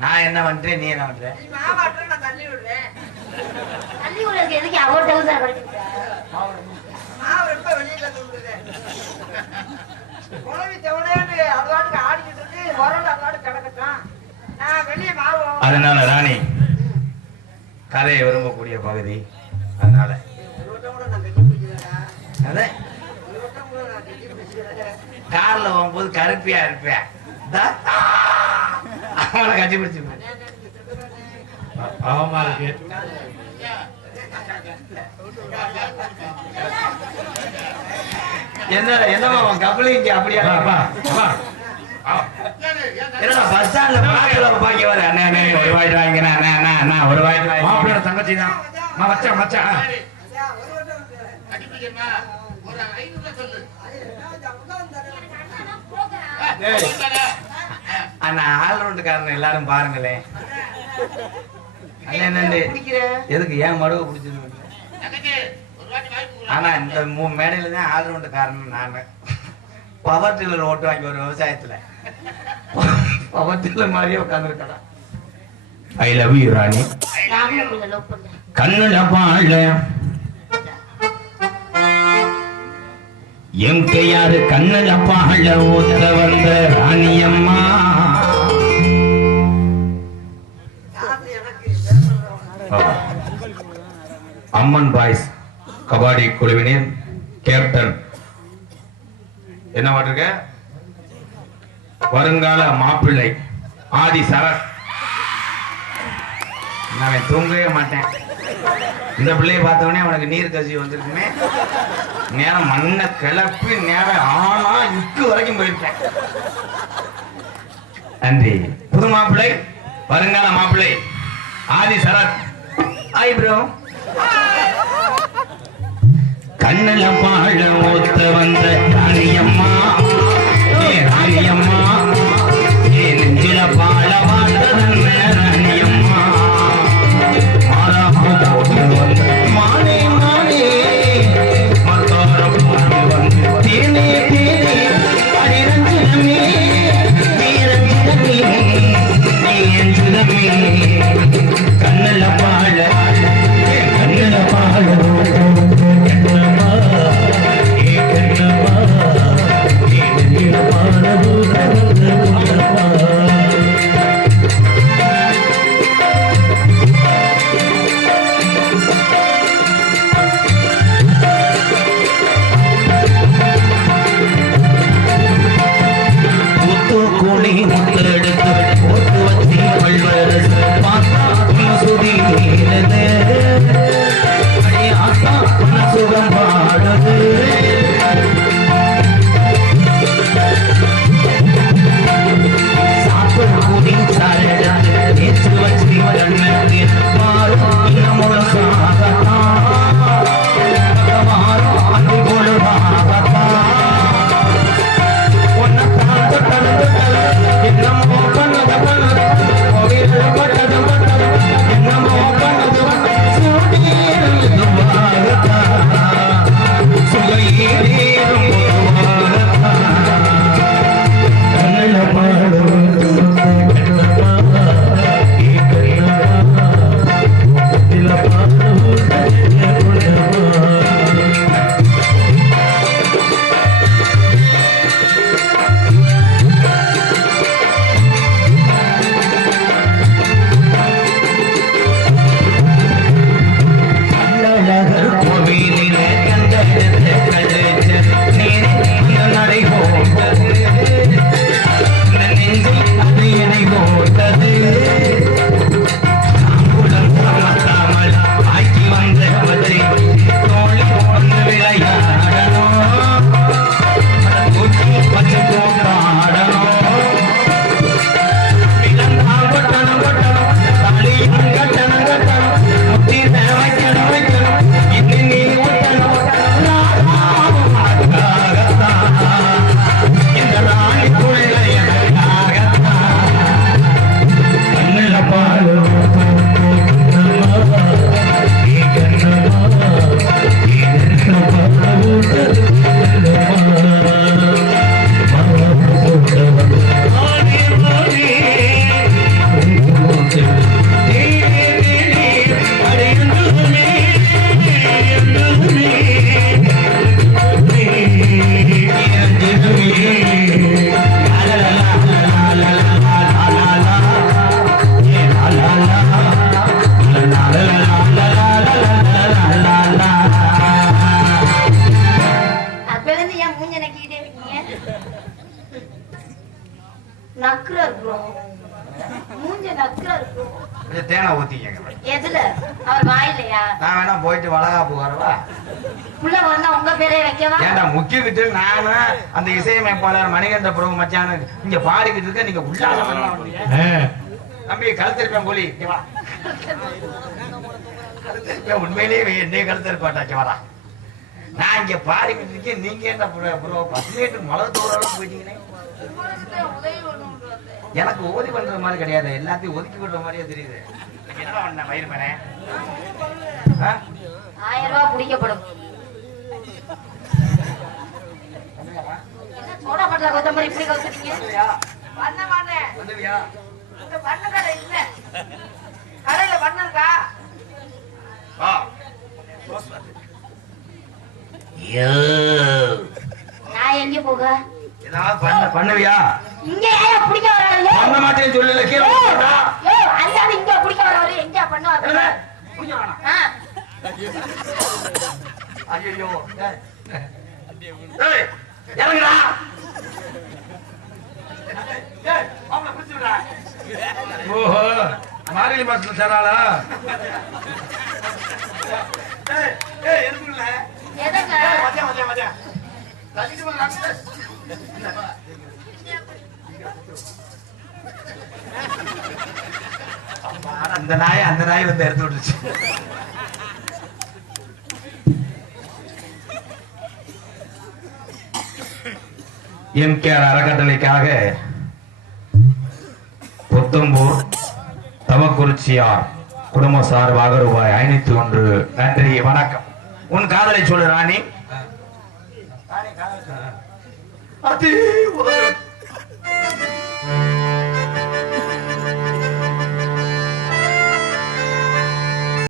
நான் என்ன பண்றேன் நீ என்ன பண்ற? அதனால ராணி கதையை விரும்பக்கூடிய பகுதி அதனால. கார்ல போகும்போது கருப்பியா இருப்பேன். அவனை கட்டி பிடிச்சு அவமா இருக்கு என்ன என்னமா உன் கப்பலி இங்க அப்படியா என்னடா பஸ் ஸ்டாண்ட்ல பாக்கல பாக்கி வர அண்ணே அண்ணே ஒரு வாய்ட்டு வாங்கிக்கிறேன் அண்ணே அண்ணே அண்ணா ஒரு வாய்ட்டு வாங்கி மாப்பிள்ளோட தங்கச்சி தான் மச்சான் மச்சான் ஐயா, ஒரு அண்ணா ஆல்ரவுண்டுக்காரன் எல்லாரும் பாருங்களேன். எதுக்கு ஏன் மடுவை பிடிச்சது ஆனா இந்த மூ மேடையில தான் ஆல்ரவுண்டுக்காரன் நானு. பவர் டில்லர் ஓட்டு வாங்கி ஒரு விவசாயத்துல. பவர் டில்லர் மாதிரியே உட்காந்துருக்கடா ஐ லவ் யூ ராணி நானும் உங்களை லவ் பண்றேன் கண்ணுல கண்ணுல பாழ. ஊத்த வந்த ராணியம்மா. காசு அம்மன் பாய்ஸ் கபாடி குழுவினின் கேப்டன் என்ன பாட்டிருக்க? வருங்கால மாப்பிள்ளை ஆதி சரத். நான் தூங்கவே மாட்டேன். இந்த பிள்ளையை பார்த்தவொடனே அவனுக்கு நீர் கசி வந்திருக்குமே. நேரம் மண்ணை கிளப்பி நேரம் ஆனா இக்கு வரைக்கும் போயிருப்பேன். நன்றி. புது மாப்பிள்ளை வருங்கால மாப்பிள்ளை ஆதி சரத். ஹாய் ப்ரோ கண்ணல பாழ ஓத்த வந்த ராணியம்மா ஏ ராணியம்மா ஏ நெஞ்சில பாழ வாட்டதன்ன ராணியம்மா மாறாப்பு போட்டு வந்த மானே மானே. மத்தார போட்டு வந்த தேனே தேனே அடிரஞ்சிதமே வீரஞ்சிதமே நீ எஞ்சிதமே கண்ணல பாழ கண்ணல பாழ பாழ வந்த முத்தெடுத்து நக்குறாரு ப்ரோ மூஞ்ச கொஞ்சம் தேனை ஊத்திக்கங்க எதுல? அவர் வாயிலையா நான் வேணா போயிட்டு வளகாப்பு வரவா? புள்ள வந்தா உங்க பேரே வைக்கவா? ஏன்டா நானும் அந்த இசையமைப்பாளர் மணிகண்ட பிரபு மச்சான இங்க பாடிக்கிட்டு இருக்க நீங்க வந்தீங்க. தம்பி கழுத்திருப்பேன் போலி உண்மையிலேயே என்னைய கழுத்திருப்பாட்டாச்சு வரா நான் இங்க பாடிக்கிட்டு இருக்கேன். நீங்க என்ன ப்ரோ ப்ரோ பசிலேட்டு மலை தூரம் போயிட்டீங்களே எனக்கு ஓதி பண்ற மாதிரி கிடையாது. எல்லாத்தையும் ஒதுக்கி விடுற மாதிரியே தெரியுது. என்ன பண்ண வயிறு மேனே ஆ? ஆயிரம் ரூபாய் பிடிக்கப்படும் சோடா பட்டல கொத்தமல்லி இப்படி கவுத்துறீங்க பண்ண மாட்டேன் வந்துவியா? இந்த பண்ண கடை இல்ல. கடையில பண்ண இருக்கா? வா. நான் எங்க போக ஏதாவது பண்ண பண்ணுவியா இங்க ஏன் பிடிக்க வராங்க பண்ண மாட்டேன்னு சொல்லல கீழே போடா. ஏ அந்த இங்க பிடிக்க எங்க பண்ணுவாரு. ஏய். ஏய், இறங்குடா. ஏய். ஓஹோ மார்கழி மாசத்துல சேராளா ஏய், ஏய், எதுக்குள்ள? எதுங்க ஏய், மச்சான், மச்சான், மச்சான். தள்ளிட்டு வா, டாக்டர். அந்த நாய் அந்த நாய் வந்து எடுத்து விட்டுருச்சு எம்கேஆர் அறக்கட்டளைக்காக புத்தம்பூர் தவக்குறிச்சியார் குடும்ப சார்பாக ரூபாய் ஐநூத்தி ஒன்று நன்றி வணக்கம் உன் காதலை சொல்லு ராணி 啊，弟，我的。